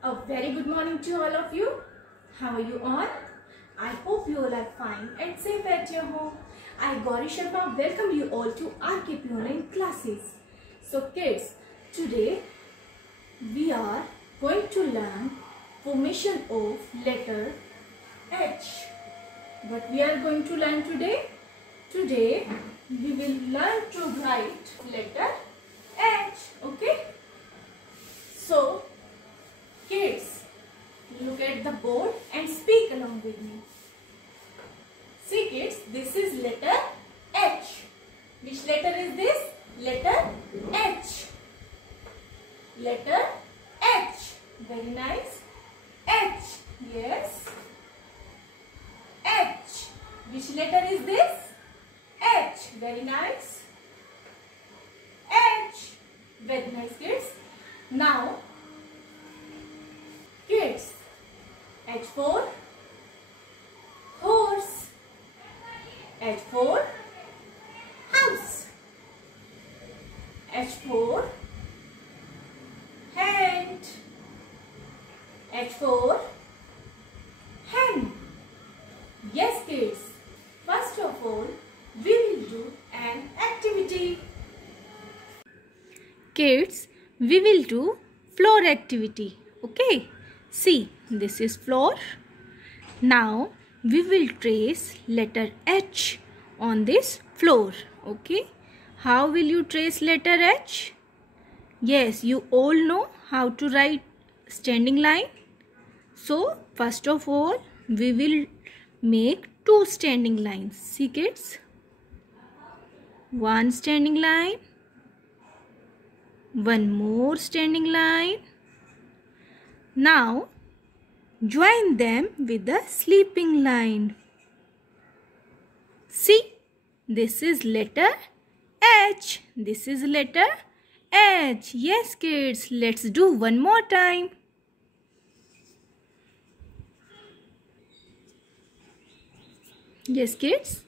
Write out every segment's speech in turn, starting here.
A very good morning to all of you. How are you all? I hope you all are fine and safe at your home. I, Gauri Sharma, welcome you all to RKP online classes. So kids, today we are going to learn formation of letter H. What we are going to learn today? Today we will learn to write letter H. Okay? So kids, look at the board and speak along with me. See kids, this is letter H. Which letter is this? Letter H. Letter H. Very nice. H. Yes. H. Which letter is this? H. Very nice. H. Very nice kids. Now kids, H for horse, H for house, H for hand, H for hen. Yes kids, first of all we will do an activity. Kids, we will do floor activity. Okay. See, this is floor. Now we will trace letter H on this floor. Okay. How will you trace letter H? Yes, you all know how to write standing line. So first of all we will make two standing lines. See kids. One standing line. One more standing line. Now, join them with the sleeping line. See, this is letter H. This is letter H. Yes, kids, let's do one more time. Yes, kids.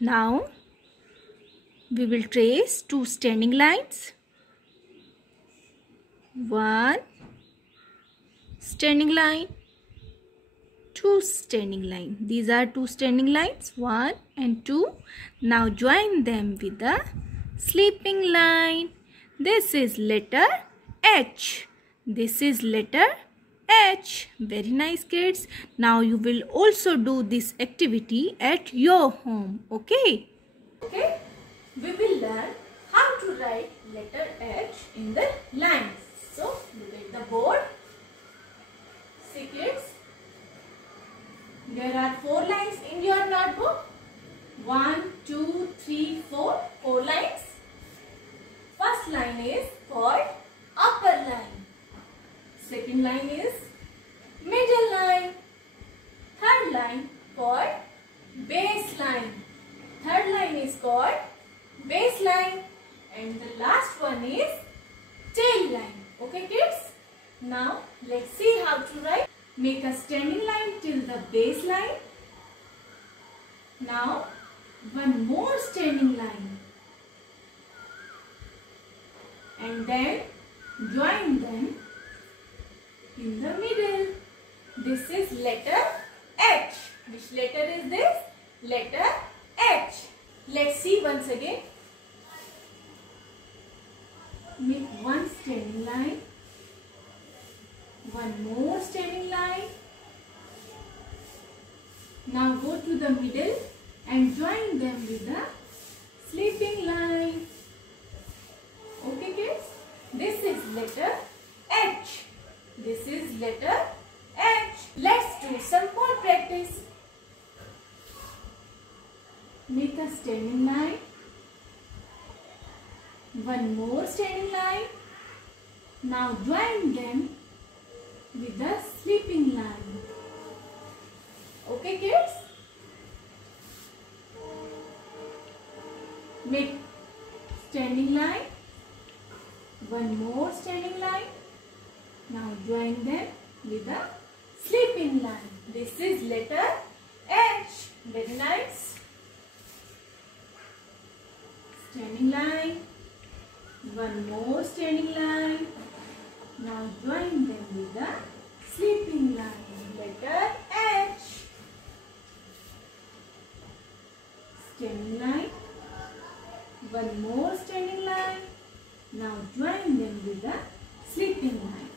Now, we will trace two standing lines. One standing line, two standing line. These are two standing lines, 1 and 2. Now join them with the sleeping line. This is letter H. This is letter H. Very nice kids. Now you will also do this activity at your home. Okay? Okay? We will learn how to write letter H in the lines. So look at the board. See kids, there are 4 lines in your notebook. 1, 2, 3, 4. 4 lines. First line is called upper line. Second line is middle line. Third line called base line. Third line is called base line. And the last one is tail line. Okay kids? Now let's see how to write. Make a standing line till the base line. Now one more standing line. And then join them in the middle. This is letter H. Which letter is this? Letter H. Let's see once again. Make one standing line. One more standing line. Now go to the middle and join them with the sleeping line. Okay kids? This is letter H. This is letter H. Let's do some more practice. Make a standing line. One more standing line. Now join them with the sleeping line. Okay kids? Make standing line. One more standing line. Now join them with the sleeping line. This is letter H. Very nice. Standing line. One more standing line. Now join them with the sleeping line. Letter H. Standing line. One more standing line. Now join them with the sleeping line.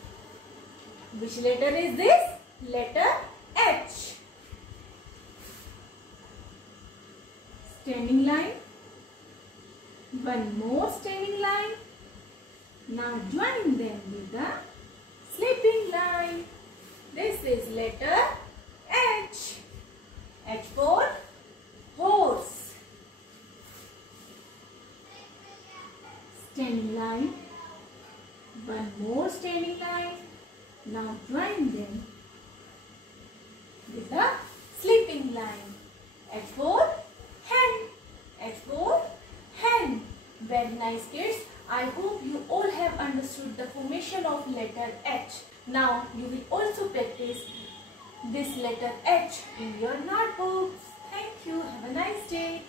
Which letter is this? Letter H. Standing line. One more standing line. Now join them with the sleeping line. This is letter H. H for horse. Standing line. One more standing line. Now join them with the sleeping line. H for hen. H for hen. Very nice, kids. I hope you all have understood the formation of letter H. Now you will also practice this letter H in your notebooks. Thank you. Have a nice day.